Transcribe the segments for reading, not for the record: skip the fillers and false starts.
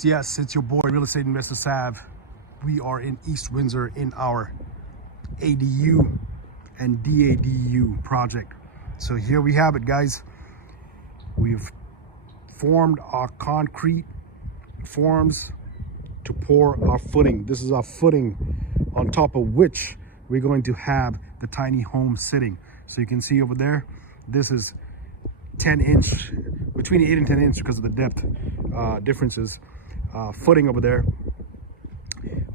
Yes, it's your boy, Real Estate Investor Sav. We are in East Windsor in our ADU and DADU project. So here we have it, guys. We've formed our concrete forms to pour our footing. This is our footing on top of which we're going to have the tiny home sitting. So you can see over there, this is 10-inch, between 8 and 10 inch because of the depth differences. Footing over there,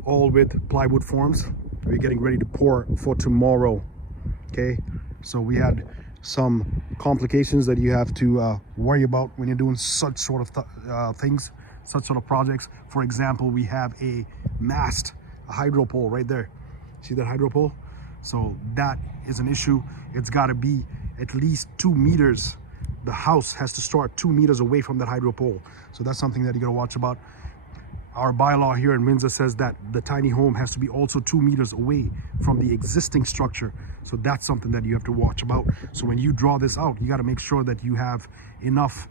all with plywood forms. We're getting ready to pour for tomorrow. Okay, so we had some complications that you have to worry about when you're doing such sort of things, such sort of projects. For example, we have a mast, a hydro pole right there. See that hydro pole? So that is an issue. It's got to be at least 2 meters. The house has to start 2 meters away from that hydro pole. So that's something that you got to watch about. Our bylaw here in Windsor says that the tiny home has to be also 2 meters away from the existing structure. So that's something that you have to watch about. So when you draw this out, you got to make sure that you have enough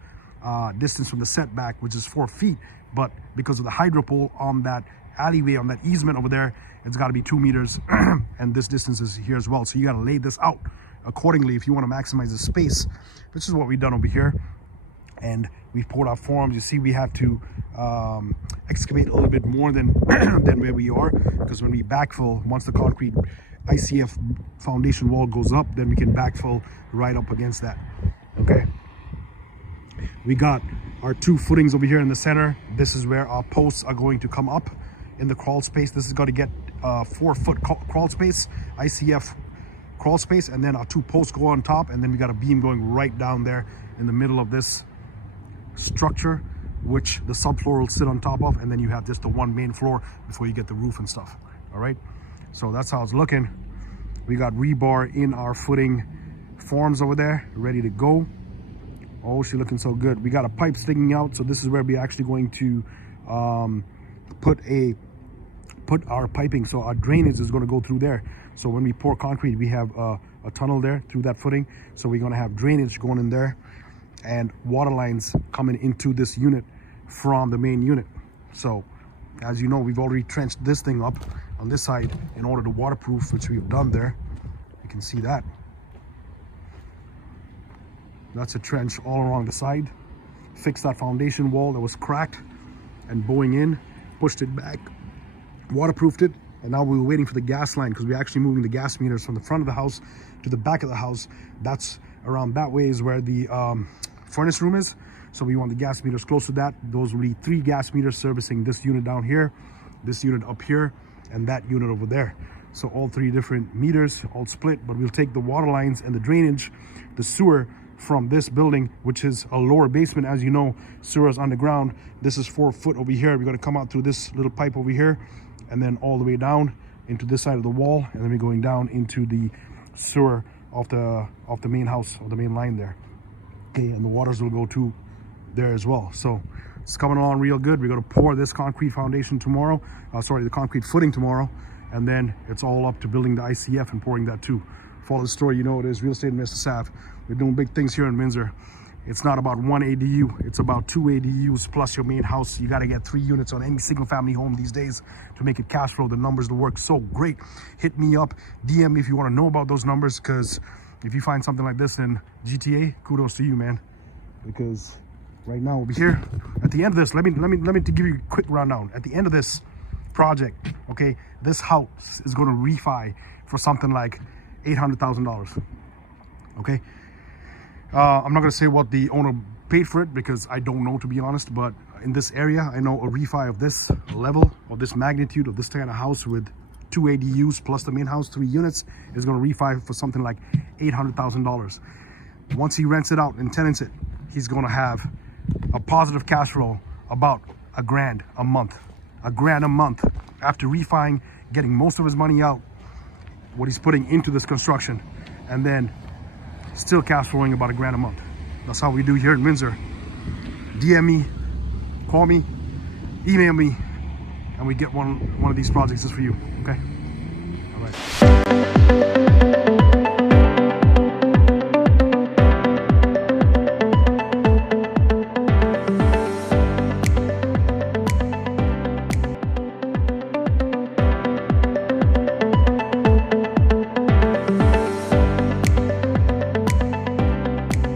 distance from the setback, which is 4 feet. But because of the hydro pole on that alleyway, on that easement over there, it's got to be 2 meters. And this distance is here as well. So you got to lay this out accordingly if you want to maximize the space. This is what we've done over here, and we've poured our forms. You see, we have to excavate a little bit more than than where we are, because when we backfill, once the concrete ICF foundation wall goes up, then we can backfill right up against that. Okay, we got our 2 footings over here in the center. This is where our posts are going to come up in the crawl space. This is going to get 4-foot crawl space, ICF crawl space, and then our 2 posts go on top, and then we got a beam going right down there in the middle of this structure, which the subfloor will sit on top of, and then you have just the 1 main floor before you get the roof and stuff. All right, so that's how it's looking. We got rebar in our footing forms over there, ready to go. Oh, she's looking so good. We got a pipe sticking out, so this is where we're actually going to put our piping. So our drainage is going to go through there. So when we pour concrete, we have a tunnel there through that footing. So we're going to have drainage going in there and water lines coming into this unit from the main unit. So as you know, we've already trenched this thing up on this side in order to waterproof, which we've done there. You can see that. That's a trench all along the side. Fixed that foundation wall that was cracked and bowing in, pushed it back, waterproofed it. And now we were waiting for the gas line, because we're actually moving the gas meters from the front of the house to the back of the house. That's around that way is where the furnace room is. So we want the gas meters close to that. Those will be 3 gas meters servicing this unit down here, this unit up here, and that unit over there. So all 3 different meters, all split, but we'll take the water lines and the drainage, the sewer from this building, which is a lower basement. As you know, sewer is underground. This is 4 foot over here. We're going to come out through this little pipe over here, and then all the way down into this side of the wall, and then we're going down into the sewer of the main house, or the main line there. Okay, and the waters will go to there as well. So it's coming along real good. We're going to pour this concrete foundation tomorrow, the concrete footing tomorrow, and then it's all up to building the ICF and pouring that too. Follow the story, you know it is. Real Estate Investor Sav. We're doing big things here in Windsor. It's not about 1 ADU, it's about 2 ADUs plus your main house. You got to get 3 units on any single family home these days to make it cash flow. The numbers will work so great. Hit me up, DM me if you want to know about those numbers, because if you find something like this in GTA, kudos to you, man. Because right now we'll be here. At the end of this, let me give you a quick rundown. At the end of this project, okay, this house is going to refi for something like $800,000. Okay. I'm not going to say what the owner paid for it, because I don't know, to be honest, but in this area, I know a refi of this level, of this magnitude, of this kind of house with 2 ADUs plus the main house, 3 units, is going to refi for something like $800,000. Once he rents it out and tenants it, he's going to have a positive cash flow about $1,000 a month. $1,000 a month after refining, getting most of his money out, what he's putting into this construction, and then still cash flowing about $1,000 a month. That's how we do here in Windsor. DM me, call me, email me, and we get one of these projects just for you. Okay? All right.